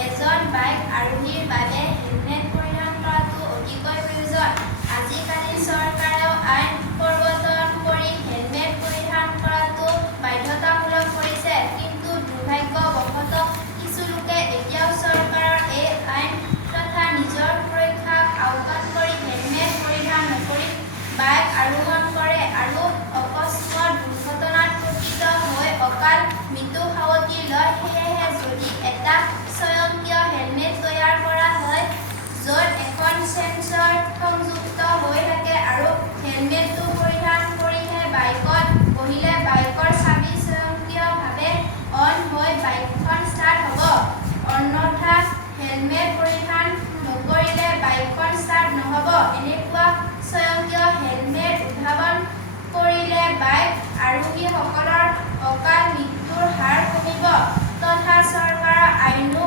এজন বাইক আৰোহীৰ বাবে হেলমেট পৰিধান কৰাটো অতিকৈ প্ৰয়োজন। আজিকালি চৰকাৰেও আইন প্ৰৱৰ্তন কৰি হেলমেট পৰিধান কৰাটো বাধ্যতামূলক কৰিছে। কিন্তু দুৰ্ভাগ্যবশতঃ কিছু লোকে এতিয়াও চৰকাৰৰ এই আইন তথা নিজৰ সুৰক্ষাক আওকাণ কৰি হেলমেট পৰিধান নকৰি বাইক আৰোহণ কৰে আৰু অকস্মাত দুৰ্ঘটনাত পতিত হৈ অকাল মৃত্যু সাৱটি লয়। সেয়েহে যদি এটা স্বয়ংক্ৰিয় হেলমেট তৈয়াৰ কৰা হয়, য'ত এখন সেন্সৰ সংযুক্ত হৈ থাকে আৰু হেলমেটটো পৰিধান কৰিহে বাইকত বহিলে বাইকৰ চাবি স্বয়ংক্ৰিয়ভাৱে অন হৈ বাইকখন ষ্টাৰ্ট হ'ব। অন্যথা হেলমেট পৰিধান নকৰিলে বাইকখন ষ্টাৰ্ট নহ'ব। এনেকুৱা স্বয়ংক্ৰিয় হেলমেট উদ্ভাৱন কৰিলে বাইক আৰোহীসকলৰ অকাল মৃত্যুৰ হাৰ কমিব তথা চৰকাৰৰ আইনো